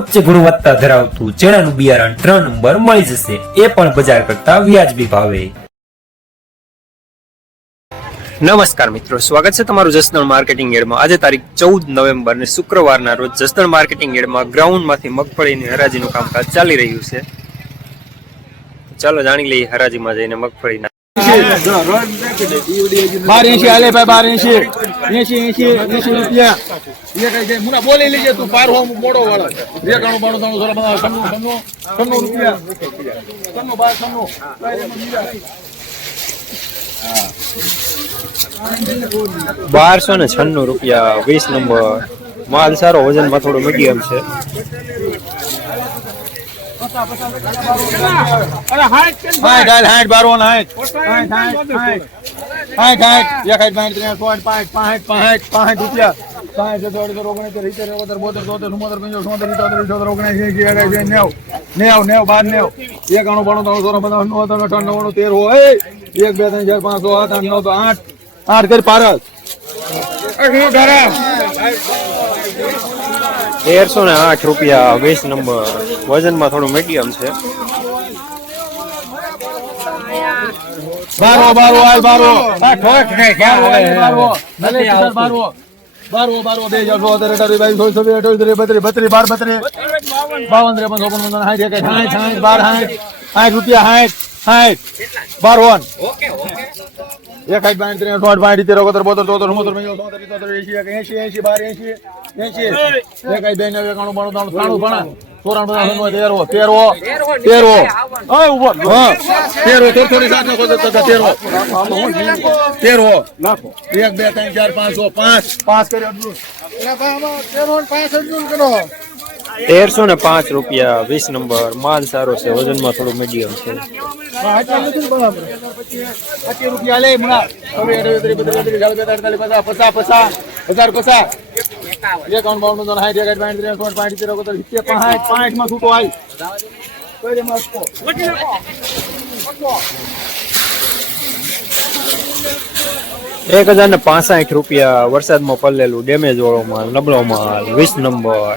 ઉચ્ચ ગુણવત્તા ધરાવતું ચણાનું બિયારણ ત્રણ નંબર મળી જશે. એ પણ બજાર કરતા વ્યાજબી ભાવે. નમસ્કાર મિત્રો સ્વાગત છે તમારું જસદણ માર્કેટિંગ એડમાં. આજે તારીખ ચૌદ નવેમ્બર ને શુક્રવારના રોજ જસદણ માર્કેટિંગ એડમાં ગ્રાઉન્ડમાંથી મગફળીની હરાજીનું કામકાજ ચાલી રહ્યું છે. ચાલો જાણી લઈએ હરાજીમાં જઈને મગફળીના. બાર એસી હાલે ભાઈ બાર એસી બારસો ને છન્નું રૂપિયા વીસ નંબર માલ સારો વજનમાં થોડો મીડિયમ છે એક બે ત્રણ ચાર પાંચ છ આઠ નવ તો આઠ. આઠ કરી પારસ. તેરસો ને આઠ રૂપિયા વીસ નંબર વજનમાં થોડું મીડિયમ છે. બારો બારો હાલ બારો આ ઠોક ને ક્યાં હોય? બારો નથી આવતું. બારો બારો બારો બે હજાર ચોતેર અઢાર બાવીસ ચોવીસ છવ્વીસ અઠાવીસ ત્રીસ બત્રીસ બત્રીસ બાર બત્રીસ. બાવન ત્રેપન ચોપન પંચાવન સાઠ એક સાઠ સાઠ બાર સાઠ સાઠ રૂપિયા સાઠ સાઠ. બાર વન બાઠ ત્રણ અઠવાડ બાઠ તેર ઓગતર બોતેર તોતેર ચુમ્મોતેર પંચોતેર તોતેર ઇત્તોતેર એસી એક એસી એસી બાર એસી એસી એક હાથ બે નવ એકાણું બાણું ત્રાણું ચોરાણું હા ઊભો. હા. થોડી થોડી સાથે નાખો એક બે ચાર પાંચ પાંચ. તેરસો ને પાંચ રૂપિયા વીસ નંબર. માલ સારો છે. વજનમાં થોડું મીડિયમ છે. હજાર પસા. એકાવન. બાવન ત્રણ સાઠ એકાઠ પાંઠ ત્રણ પાંઠ તેર ઓગણત્રીસ સિત્તેર પાંઠ પાંઠમાં છૂટો આવી કઈ રે માં છૂટો? એક હજાર ને પાસઠ રૂપિયા વરસાદમાં પલ્લેલું ડેમેજ વાળો માલ નબળો માલ વીસ નંબર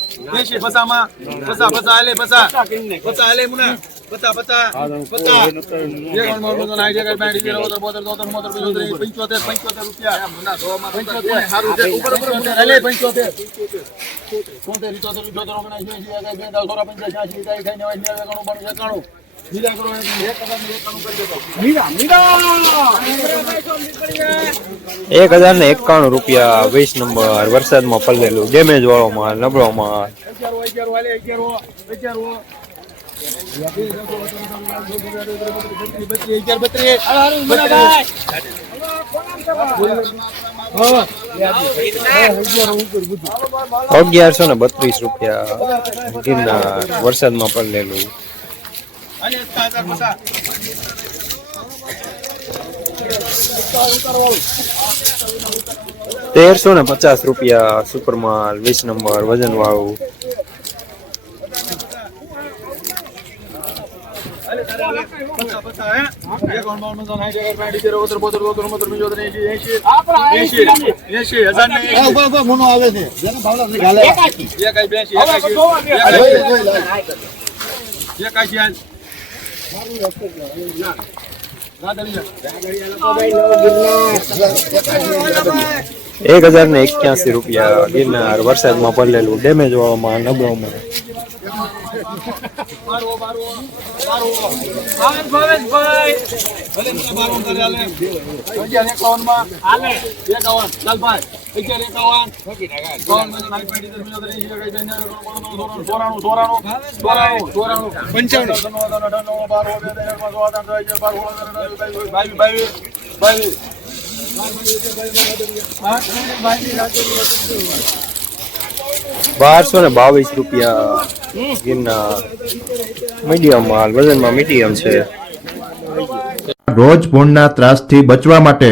મુના પંચોતેર પંચોતેર રૂપિયા ઉપર ઉપર હાલે પંચોતેર એકાસી એકાસી નેવાસી નેવું એકાણું બાણું એકાણું એક હજાર ને એકાણું રૂપિયા વીસ નંબર વરસાદમાં પલ્લેલું ડેમેજ વાળો માલ નબળો માલ અગિયારસો ને બત્રીસ રૂપિયા ગિરનાર વરસાદમાં પલ્લેલું તેરસો ને પચાસ રૂપિયા સુપરમાલ વીસ નંબર વજન વાળું આવે છે એક હજાર ને એક્યાસી રૂપિયા ગિરનાર વરસાદમાં પડેલું ડેમેજ વાળામાં નબળોમાં ભાવેશભાઈ એકાવન લાલભાઈ એકાવન બારસો ને બાવીસ રૂપિયા ગિરનાર મીડિયમ માલ વજનમાં મીડિયમ છે. રોજ ભૂણના ત્રાસથી બચવા માટે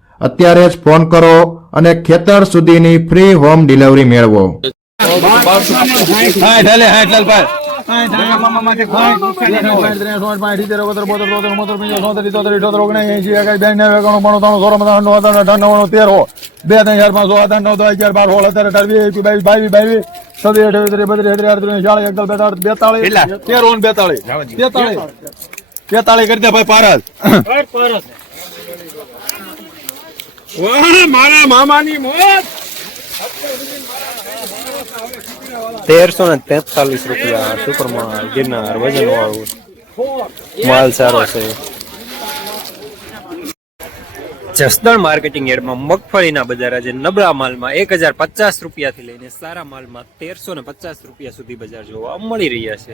અત્યારે જ ફોન કરો અને ખેતર સુધીની ફ્રી હોમ ડિલિવરી મેળવો. ત્રાણું પચાસ હજાર બે ત્રણ ચાર પાંચ સો આઠ આઠ નવ અગિયાર બાર સોળ સત્તર અઢાર બાવીસ બાવીસ બાવીસ સત્તર અઠાવીસ બત્રીસ ત્રીસ અડત્રીસ ચાલીસ એકતાલીસ બેતાળીસ. બેતાળીસ. તેર ઓન બેતાળીસ બેતાળીસ બેતાળીસ કરી દે ભાઈ પારસ. તેરસો ને તેતાલીસ રૂપિયા સુપર માલ ગિરનાર વજન વાળું માલ સારો છે. જસદણ માર્કેટિંગ એડમાં મગફળીના બજાર આજે નબળા માલમાં એક હજાર પચાસ રૂપિયાથી લઈને સારા માલમાં તેરસો ને પચાસ રૂપિયા સુધી બજાર જોવા મળી રહ્યા છે.